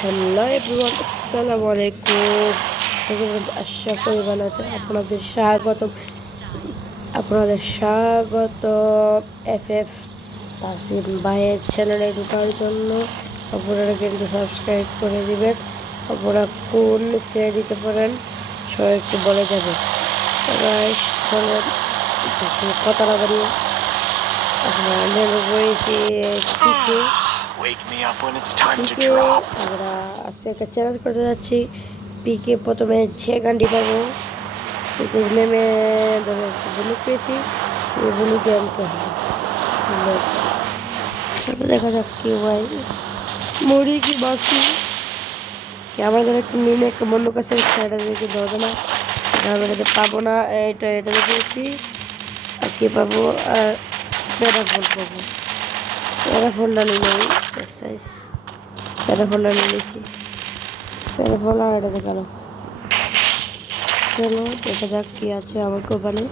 Hello everyone, আসসালামু আলাইকুম। আশা করি ভালো আছেন। আপনাদের স্বাগত এফএফ তাসিম ভাইয়ের চ্যানেলে ঢোকার জন্য। আপনারা কিন্তু সাবস্ক্রাইব করে দিবেন। আপনারা কোন শেয়ার দিতে পারেন সবাই একটু বলে যাবে। চলেন বেশি কথা না বাড়িয়ে আমরা নেমে পড়েছি পিকে। আমরা আজকে একটা চ্যালেঞ্জ করতে যাচ্ছি। পিকে প্রথমে যে গানটি পাবো, পিকে নেমে ধরে একটা বুলুক পেয়েছি, সেই বুলুক দিয়ে আমি খেলবো ফুল ম্যাচ। চলো দেখা যাক কি ভাই, মরি কি বাসি। কি আমাদের একটু মিনে একটা বন্ধু কাছে এটা দেখে ধরবে না, আমি এটাতে পাবো না। এটাতে পেয়েছি আর কি পাবো, আর প্যারাফল পাবো। প্যারাফলটা নিয়ে নেই, প্যারাফলটা নিয়ে নিয়েছি। প্যারাফল আর এটাতে গেল। চলো দেখা যাক কি আছে আমার কোপালে।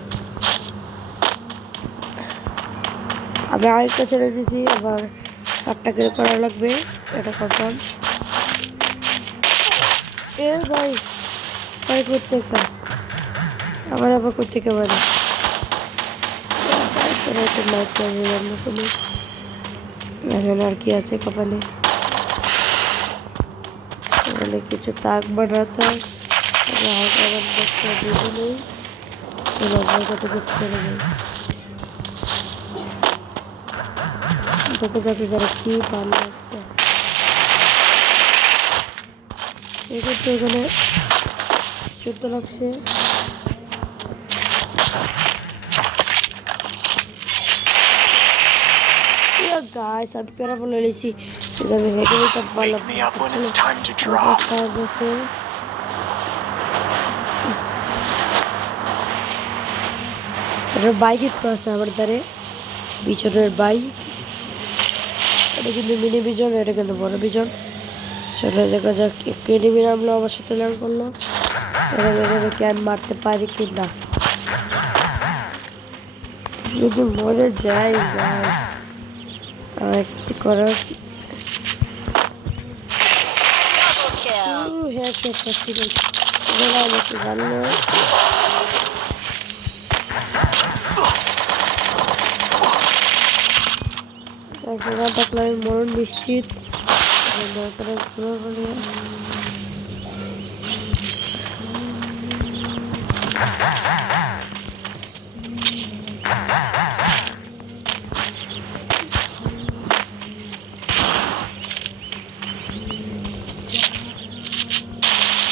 আমি আরেকটা ছেড়ে দিয়েছি, আবার 7টা করে করা লাগবে, এটা কনফার্ম। এ ভাই ভাই কোথেকে আমার আবার কোথেকে মানে আর কি আছে কপালে, কপালে কিছু তাক বানাতে হয়। চলো আমরা কত কিছু চলে যাই, দেখে যাকে যারা কি ভালো একটা। সেক্ষেত্রে এখানে 14 লাগছে। গাইস আমি প্যারাফল নিয়েছি, আমি হেঁটে নিতে পারলাম চার্জ আছে। একটা বাইক একটু আছে আমার দ্বারে, পিছনের বাইক। এটা কিন্তু মিনি বিজন, এটা কিন্তু বড় বিজন। চলে দেখা যাক, একটু এনিমি নামলো আমার সাথে ল্যান্ড করলো। কি আমি মারতে পারি কি না, যদি মরে যাই গাইস আমার কিছু করার। হেডশট করছি আমাকে জানলো। থাকলে আমি মরণ নিশ্চিত।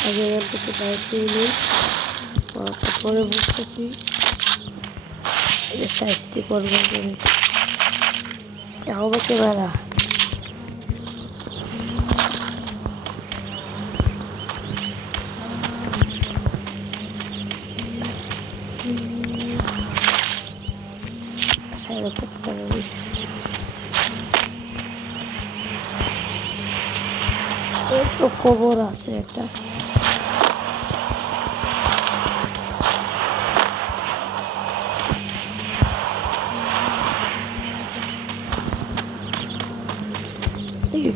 আগে এখান থেকে বাইরে নেই, পরে বুঝতেছি শাস্তি করবো করে হবে ক্যামেরা। একটু খবর আছে একটা,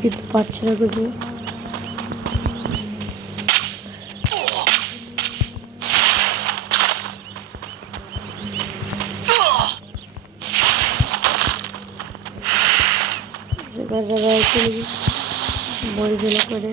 কিন্তু পাচ্ছে না কিছু। জায়গায় মরে গেল করে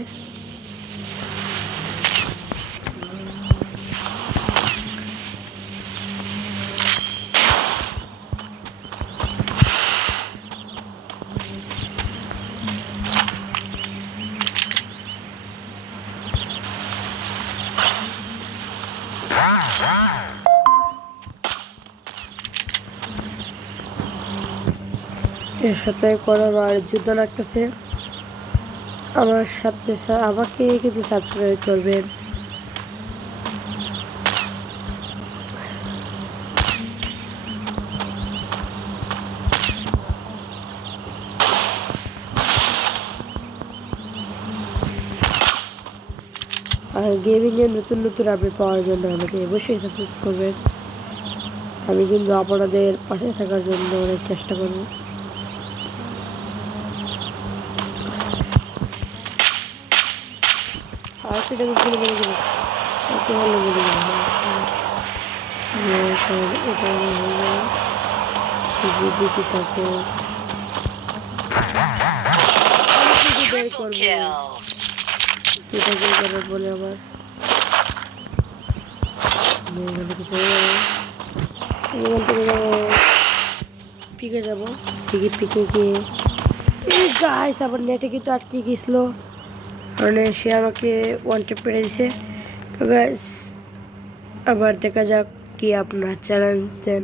এর সাথে করা আর যুদ্ধ লাগতেছে আমার সাথে। আমাকে কিন্তু সাবস্ক্রাইব করবেন। আর গেমিংয়ের নতুন নতুন আপডেট পাওয়ার জন্য আমাকে অবশ্যই সাবস্ক্রাইব করবেন। আমি কিন্তু আপনাদের পাশে থাকার জন্য অনেক চেষ্টা করব। আর কি ড্যামেজ গুলো বলে গেল এত ভালো বলে গেল এটা হয়ে গেল যদি কি তাকে করবো এটাকে করার বলে আবার এখান থেকে যাবো পিকে যাবো পিকে গিয়ে গাইস আবার নেটে কিন্তু আটকে গেছিলো কারণ সে আমাকে ওয়ান টেপ পেরে দিছে তো গাইস আবার দেখা যাক কি আপনার চ্যালেঞ্জ দেন।